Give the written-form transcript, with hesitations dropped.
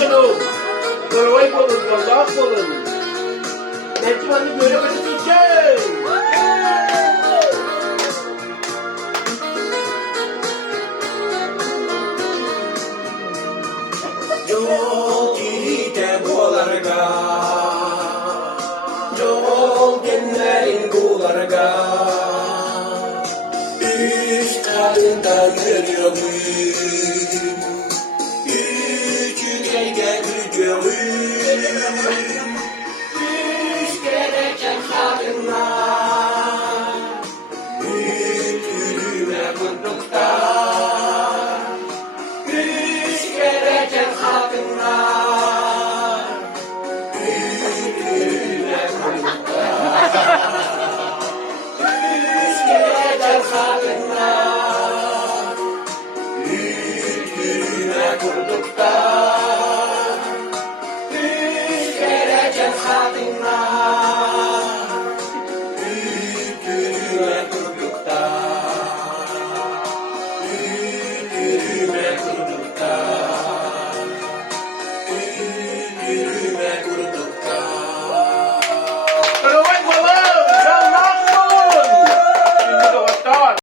canım. Kırvay olun, yallah olun. Necman'ı göremedim Türkçe. Yol gide bularga, yol genlerin bularga. Üç kadında görüyorum, üç gel görüyorum. Üç gereken kadınlar, üç yürüme kundukta. Üç gereken kadınlar, üç yürüme kundukta. Üç gereken kadınlar.